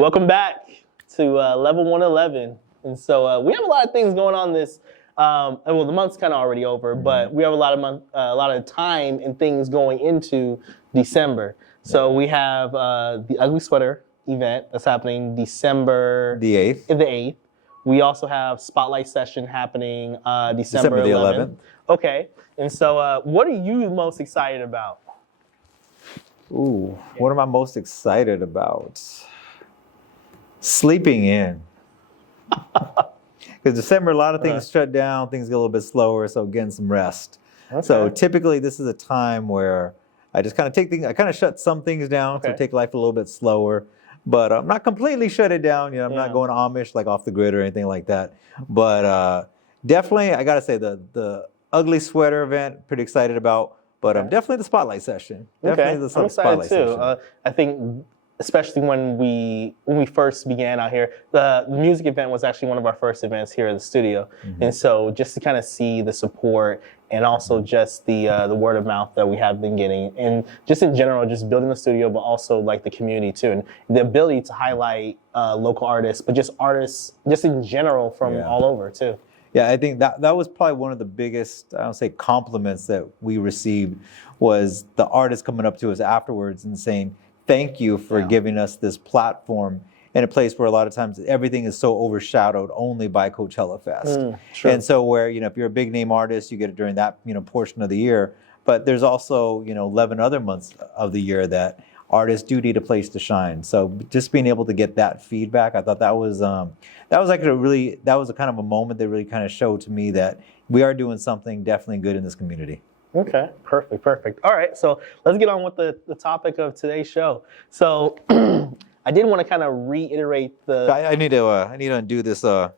Welcome back to Level 111. And so we have a lot of things going on this, and well, the month's kind of already over, but we have a lot of time and things going into December. So we have the Ugly Sweater event that's happening December the 8th. The 8th. We also have Spotlight Session happening December the 11th. Okay. And so what are you most excited about? Ooh, what am I most excited about? Sleeping in. Because December, a lot of things shut down, things get a little bit slower, so getting some rest. Okay. So typically this is a time where I just kind of take things, I kind of shut some things down to take life a little bit slower. But I'm not completely shut it down. You know, I'm not going Amish, like off the grid or anything like that. But definitely, I got to say, the Ugly Sweater event, pretty excited about. But definitely the Spotlight Session. Definitely the I'm excited Spotlight too. Session. I think, especially when we first began out here, the music event was actually one of our first events here at the studio. And so just to kind of see the support and also just the word of mouth that we have been getting, and just in general, just building the studio, but also like the community too, and the ability to highlight local artists, but just artists just in general from all over too. Yeah, I think that was probably one of the biggest, I don't say compliments that we received, was the artists coming up to us afterwards and saying, thank you for giving us this platform in a place where a lot of times everything is so overshadowed only by Coachella Fest. And so where, you know, if you're a big name artist, you get it during that, you know, portion of the year. But there's also, you know, 11 other months of the year that artists do need a place to shine. So just being able to get that feedback, I thought that was like that was a kind of a moment that really kind of showed to me that we are doing something definitely good in this community. Okay, perfect. All right, so let's get on with the topic of today's show. So I did want to kind of reiterate the. I need to undo this. A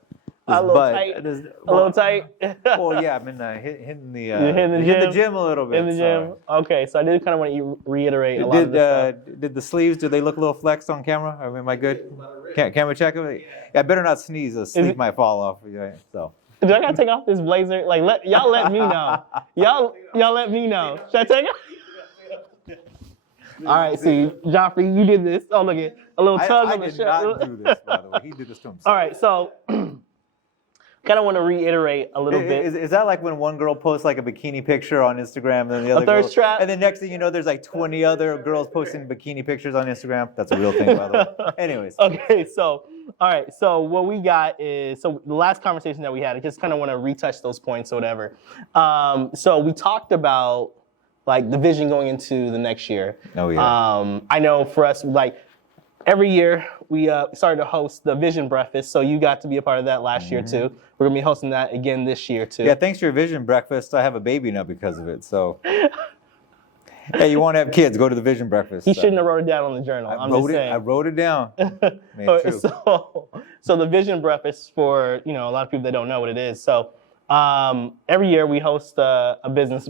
little tight. Well, yeah, I've been hitting the gym a little bit. In the gym. Okay, so I did kind of want to reiterate a lot of this stuff. Did the sleeves? Do they look a little flexed on camera? I mean, am I good? Camera check. Yeah, I better not sneeze. The sleeve might fall off. Yeah, so. Do I gotta take off this blazer? Like, y'all let me know. Y'all let me know. Should I take it? All right, see, Joffrey, you did this. Oh, look at a little tug on the shirt. I did not do this, by the way. He did this to himself. All right, so kind of want to reiterate a little bit. Is that like when one girl posts like a bikini picture on Instagram, and then the other thirst trap? And then next thing you know, there's like 20 other girls posting bikini pictures on Instagram. That's a real thing, by the way. Anyways. Okay, so all right, so what we got is, so the last conversation that we had, I just kind of want to retouch those points or whatever. So we talked about like the vision going into the next year. Oh yeah. I know for us, like every year we started to host the Vision Breakfast, so you got to be a part of that last year too. We're gonna be hosting that again this year too. Yeah, thanks to your Vision Breakfast, I have a baby now because of it. So. Hey, you want to have kids? Go to the Vision Breakfast. He shouldn't have wrote it down on the journal. I wrote it down. So the Vision Breakfast, for a lot of people that don't know what it is. So every year we host a business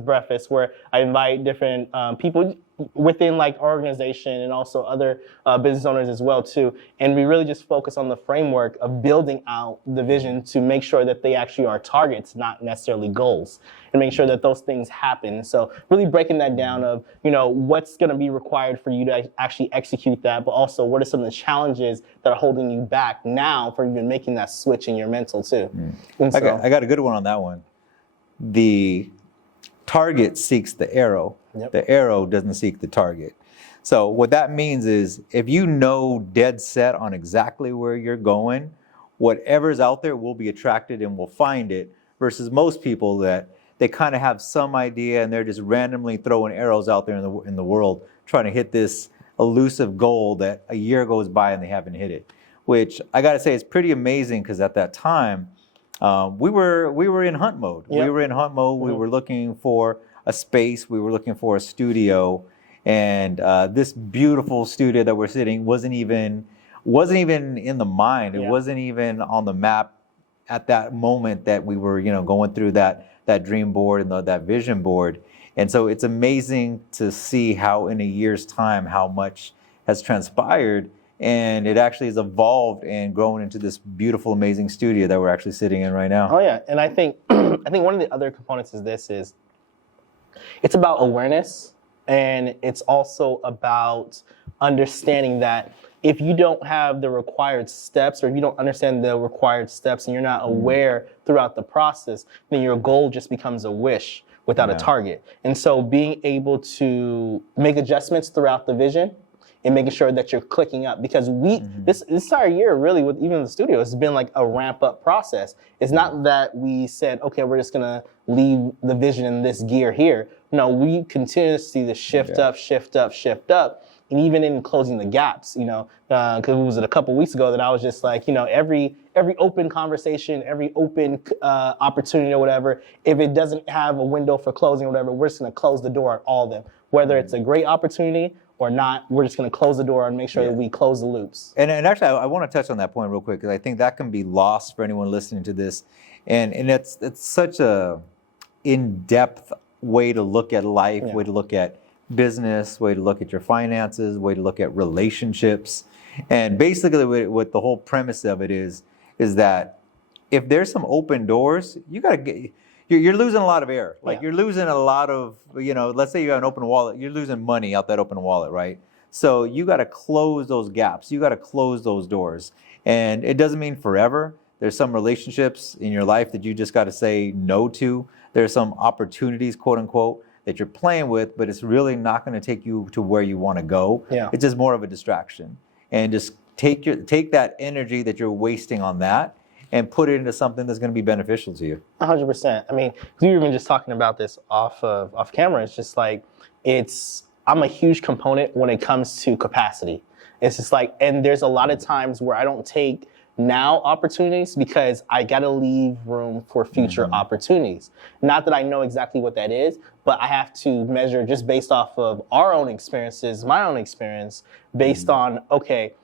breakfast where I invite different people within like our organization and also other business owners as well too. And we really just focus on the framework of building out the vision to make sure that they actually are targets, not necessarily goals, and make sure that those things happen. So really breaking that down of, what's going to be required for you to actually execute that, but also what are some of the challenges that are holding you back now for even making that switch in your mental too. And so, I got a good one on that one. The target seeks the arrow. Yep. The arrow doesn't seek the target. So what that means is if you know dead set on exactly where you're going, whatever's out there will be attracted and will find it, versus most people that they kind of have some idea and they're just randomly throwing arrows out there in the world trying to hit this elusive goal that a year goes by and they haven't hit it. Which I got to say is pretty amazing, because at that time we were in hunt mode. Yep. We were in hunt mode. We were looking for a space. We were looking for a studio, and this beautiful studio that we're sitting wasn't even in the mind. It wasn't even on the map at that moment that we were going through that dream board and that vision board. And so it's amazing to see how in a year's time how much has transpired, and it actually has evolved and grown into this beautiful, amazing studio that we're actually sitting in right now. Oh yeah, and I think one of the other components is it's about awareness, and it's also about understanding that if you don't have the required steps, or if you don't understand the required steps and you're not aware throughout the process, then your goal just becomes a wish without a target. And so being able to make adjustments throughout the vision and making sure that you're clicking up, because this entire year really, with even the studio, it's been like a ramp up process. It's not that we said, okay, we're just gonna leave the vision in this gear here. No, we continue to see the shift up, shift up, shift up. And even in closing the gaps, because it was a couple weeks ago that I was just like, every open conversation, every open opportunity or whatever, if it doesn't have a window for closing or whatever, we're just going to close the door on all of them. Whether it's a great opportunity or not, we're just going to close the door and make sure that we close the loops. And actually, I want to touch on that point real quick, because I think that can be lost for anyone listening to this. And it's such a in-depth way to look at life, way to look at business, way to look at your finances, way to look at relationships. And basically what the whole premise of it is that if there's some open doors, you're losing a lot of air. Like you're losing a lot of, let's say you have an open wallet, you're losing money out that open wallet, right? So you got to close those gaps. You got to close those doors. And it doesn't mean forever. There's some relationships in your life that you just got to say no to. There's some opportunities, quote unquote, that you're playing with, but it's really not going to take you to where you want to go. It's just more of a distraction. And just take that energy that you're wasting on that and put it into something that's going to be beneficial to you. 100%. I mean, we were even just talking about this off camera. It's just like, I'm a huge component when it comes to capacity. It's just like, and there's a lot of times where I don't take now opportunities because I got to leave room for future opportunities. Not that I know exactly what that is, but I have to measure just based off of our own experiences, my own experience, based on, okay,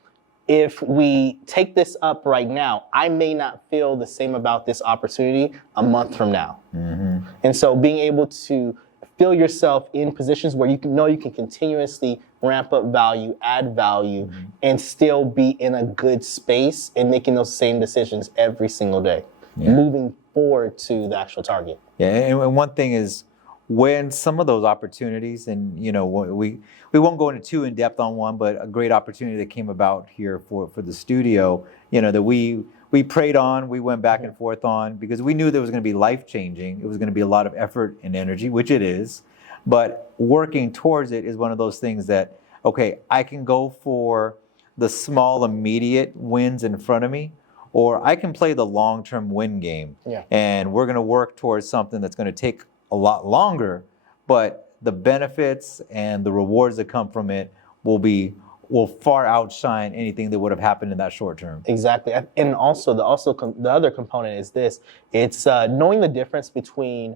if we take this up right now, I may not feel the same about this opportunity a month from now. And so being able to feel yourself in positions where you can continuously ramp up value, add value, and still be in a good space and making those same decisions every single day, moving forward to the actual target. Yeah, and one thing is, when some of those opportunities, and we won't go into too in depth on one, but a great opportunity that came about here for the studio, that we prayed on, we went back and forth on, because we knew that it was going to be life-changing. It was going to be a lot of effort and energy, which it is. But working towards it is one of those things that, okay, I can go for the small, immediate wins in front of me, or I can play the long-term win game. And we're going to work towards something that's going to take a lot longer, but the benefits and the rewards that come from it will far outshine anything that would have happened in that short term. Exactly. And also the other component is this. It's knowing the difference between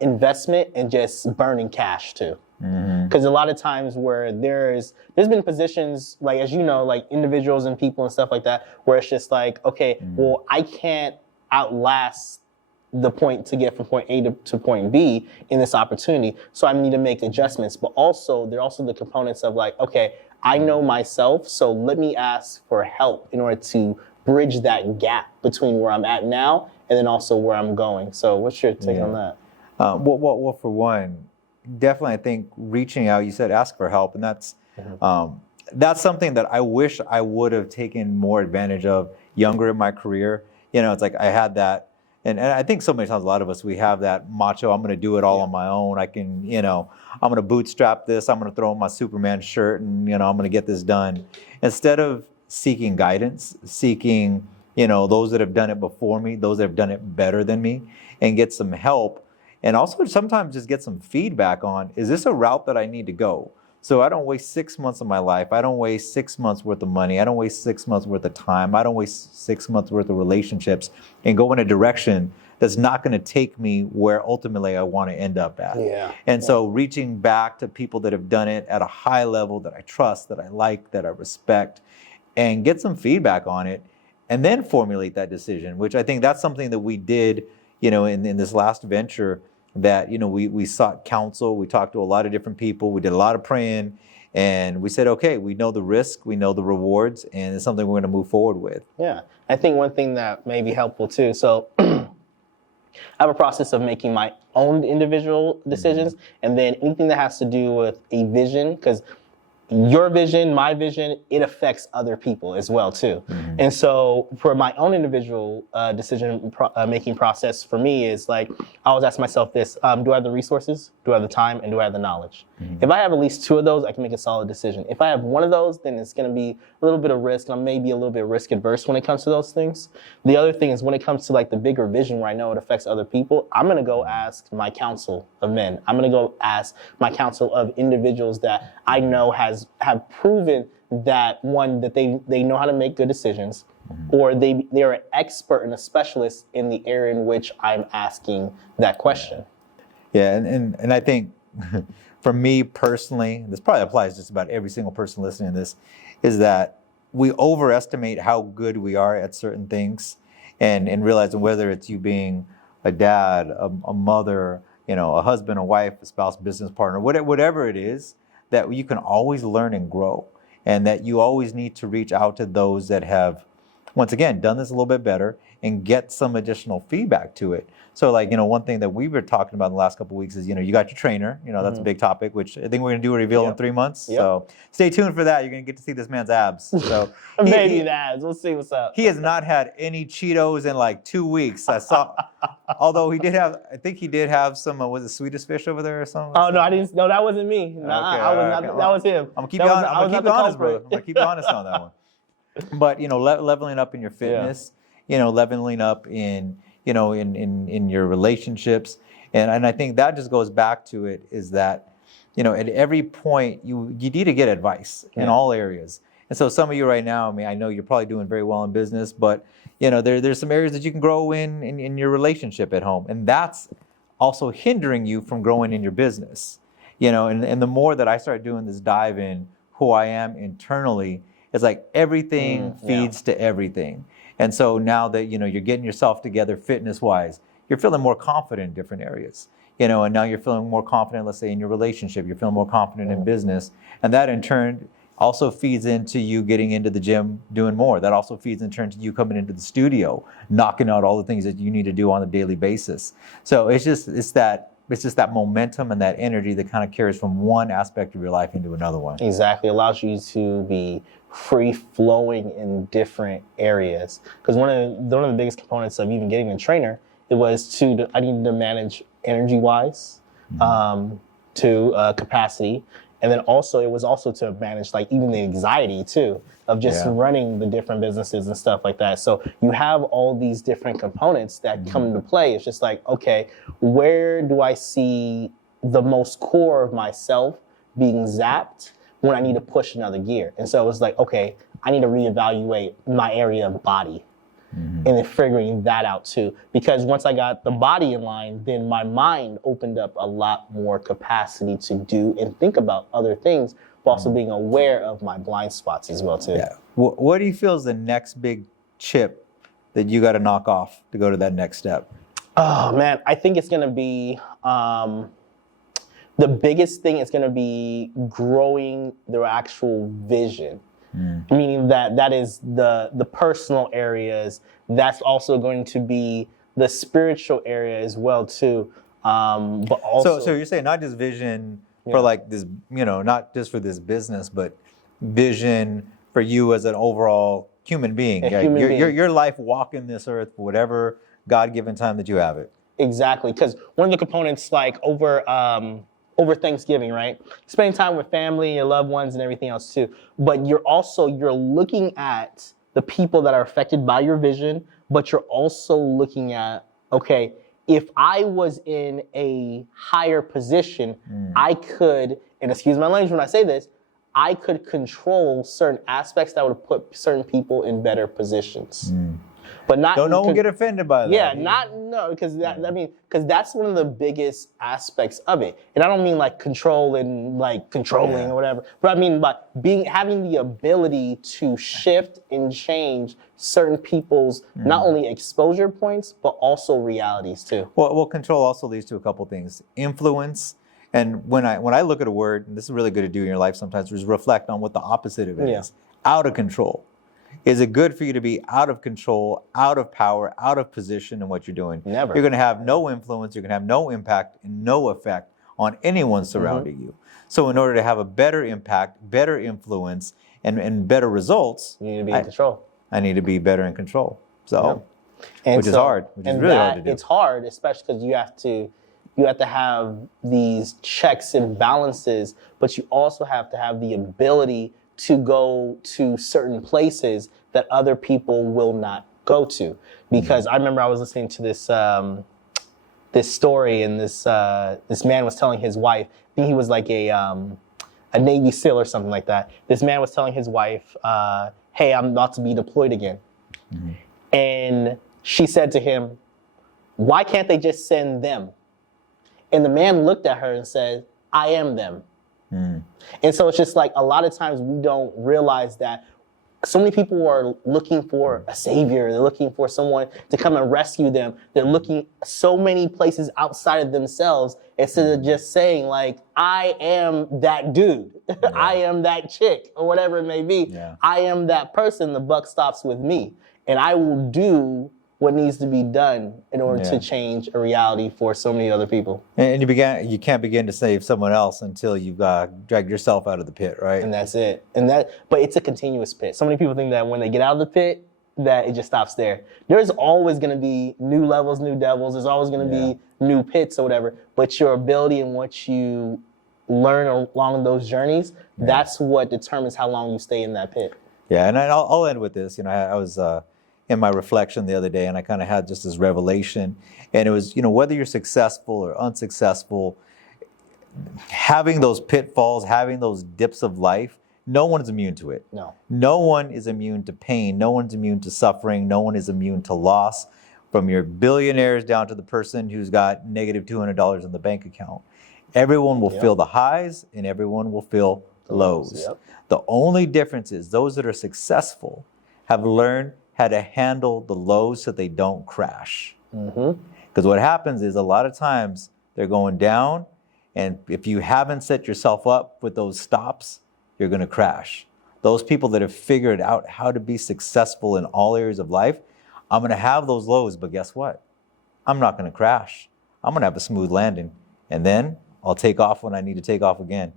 investment and just burning cash too. Because a lot of times where there's been positions, like, as you know, like individuals and people and stuff like that, where it's just like, okay, well, I can't outlast the point to get from point A to point B in this opportunity, so I need to make adjustments. But also, there are also the components of like, okay, I know myself, so let me ask for help in order to bridge that gap between where I'm at now and then also where I'm going. So what's your take on that? Well, for one, definitely I think reaching out, you said ask for help, and that's something that I wish I would have taken more advantage of younger in my career. It's like I had that. And I think so many times, a lot of us, we have that macho, I'm going to do it all on my own. I can, I'm going to bootstrap this. I'm going to throw on my Superman shirt and, I'm going to get this done. Instead of seeking guidance, seeking, those that have done it before me, those that have done it better than me, and get some help. And also sometimes just get some feedback on, is this a route that I need to go? So I don't waste 6 months of my life. I don't waste 6 months worth of money. I don't waste 6 months worth of time. I don't waste 6 months worth of relationships and go in a direction that's not going to take me where ultimately I want to end up at. And so reaching back to people that have done it at a high level that I trust, that I like, that I respect, and get some feedback on it, and then formulate that decision, which I think that's something that we did, in this last venture, that, we sought counsel. We talked to a lot of different people. We did a lot of praying, and we said, okay, we know the risk, we know the rewards, and it's something we're going to move forward with. Yeah. I think one thing that may be helpful too. So I have a process of making my own individual decisions, and then anything that has to do with a vision, because your vision, my vision, it affects other people as well too. And so for my own individual decision making process, for me is like, I always ask myself this, do I have the resources, do I have the time, and do I have the knowledge? If I have at least 2 of those, I can make a solid decision. If I have 1 of those, then it's gonna be a little bit of risk, and I may be a little bit risk adverse when it comes to those things. The other thing is when it comes to like the bigger vision where I know it affects other people, I'm gonna go ask my council of men. I'm gonna go ask my council of individuals that I know have proven that that they know how to make good decisions, or they are an expert and a specialist in the area in which I'm asking that question. Yeah, and I think for me personally, this probably applies just about every single person listening to this, is that we overestimate how good we are at certain things, and realizing whether it's you being a dad, a mother, a husband, a wife, a spouse, business partner, whatever it is, that you can always learn and grow, and that you always need to reach out to those that have, once again, done this a little bit better and get some additional feedback to it. So like, one thing that we were talking about in the last couple of weeks is, you got your trainer, that's a big topic, which I think we're going to do a reveal in 3 months. Yep. So stay tuned for that. You're going to get to see this man's abs. So Maybe the abs. We'll see what's up. He has not had any Cheetos in like 2 weeks. I saw, although I think he did have some, was it Swedish fish over there or something? Oh, no, I didn't. No, that wasn't me. No, I was not. That was him. I'm going to keep you honest. I'm going to keep you honest, bro. I'm going to keep you honest on that one. But, leveling up in your fitness, leveling up in, in your relationships. And I think that just goes back to it is that, at every point you need to get advice in all areas. And so some of you right now, I know you're probably doing very well in business, but there's some areas that you can grow in your relationship at home. And that's also hindering you from growing in your business. And the more that I start doing this dive in who I am internally, it's like everything feeds to everything. And so now that, you're getting yourself together fitness-wise, you're feeling more confident in different areas, and now you're feeling more confident, let's say, in your relationship, you're feeling more confident in business. And that in turn also feeds into you getting into the gym, doing more. That also feeds in turn to you coming into the studio, knocking out all the things that you need to do on a daily basis. So it's just that momentum and that energy that kind of carries from one aspect of your life into another one. Exactly. It allows you to be free flowing in different areas. Because one of the biggest components of even getting a trainer, it was I needed to manage energy wise, to capacity. And then also it was also to manage like even the anxiety too of just running the different businesses and stuff like that. So you have all these different components that come into play. It's just like, okay, where do I see the most core of myself being zapped when I need to push another gear? And so it was like, okay, I need to reevaluate my area of body. And then figuring that out too. Because once I got the body in line, then my mind opened up a lot more capacity to do and think about other things, but also being aware of my blind spots as well too. Yeah. What do you feel is the next big chip that you got to knock off to go to that next step? Oh man, I think it's going to be, the biggest thing is going to be growing their actual vision. Meaning that is the personal areas. That's also going to be the spiritual area as well too. But also, so you're saying not just vision for like this, not just for this business, but vision for you as an overall human being. Your life walking this earth for whatever God-given time that you have it. Exactly, because one of the components, like over Thanksgiving, right? Spending time with family, your loved ones, and everything else too. But you're looking at the people that are affected by your vision, but you're also looking at, okay, if I was in a higher position, I could, and excuse my language when I say this, I could control certain aspects that would put certain people in better positions. But not don't no one get offended by that. Yeah, because because that's one of the biggest aspects of it. And I don't mean like controlling or whatever, but I mean by having the ability to shift and change certain people's not only exposure points but also realities too. Well, control also leads to a couple things: influence. And when I look at a word, and this is really good to do in your life sometimes, is reflect on what the opposite of it is. Out of control. Is it good for you to be out of control, out of power, out of position in what you're doing? Never. You're going to have no influence, you're going to have no impact and no effect on anyone surrounding you. So in order to have a better impact, better influence, and better results, You need to be in control. I need to be better in control. So, And which is hard, which is really hard to do. It's hard, especially because you have to have these checks and balances, but you also have to have the ability to go to certain places that other people will not go to. Because I remember I was listening to this this story, and this man was telling his wife, I think he was like a Navy SEAL or something like that. This man was telling his wife, hey, I'm about to be deployed again. And she said to him, why can't they just send them? And the man looked at her and said, I am them. And so it's just like a lot of times we don't realize that so many people are looking for a savior. They're looking for someone to come and rescue them. They're looking so many places outside of themselves instead of just saying like, I am that dude. I am that chick, or whatever it may be. I am that person. The buck stops with me. And I will do what needs to be done in order to change a reality for so many other people. And you can't begin to save someone else until you've dragged yourself out of the pit, right? And that's it. But it's a continuous pit. So many people think that when they get out of the pit, that it just stops there. There's always going to be new levels, new devils. There's always going to be new pits or whatever. But your ability and what you learn along those journeys, that's what determines how long you stay in that pit. Yeah, and I'll end with this. I was in my reflection the other day, and I kind of had just this revelation. And it was, whether you're successful or unsuccessful, having those pitfalls, having those dips of life, no one is immune to it. No one is immune to pain. No one's immune to suffering. No one is immune to loss, from your billionaires down to the person who's got negative $200 in the bank account. Everyone will feel the highs, and everyone will feel the lows. The only difference is those that are successful have learned how to handle the lows so they don't crash. Because what happens is a lot of times they're going down, and if you haven't set yourself up with those stops, you're going to crash. Those people that have figured out how to be successful in all areas of life, I'm going to have those lows, but guess what? I'm not going to crash. I'm going to have a smooth landing, and then I'll take off when I need to take off again.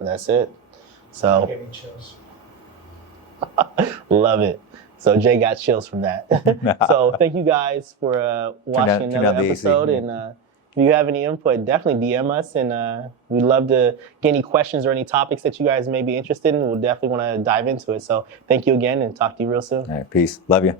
That's it. So, Getting chills. love it. So Jay got chills from that. So thank you guys for watching another episode. And if you have any input, definitely DM us. And we'd love to get any questions or any topics that you guys may be interested in. We'll definitely want to dive into it. So thank you again, and talk to you real soon. All right, peace. Love you.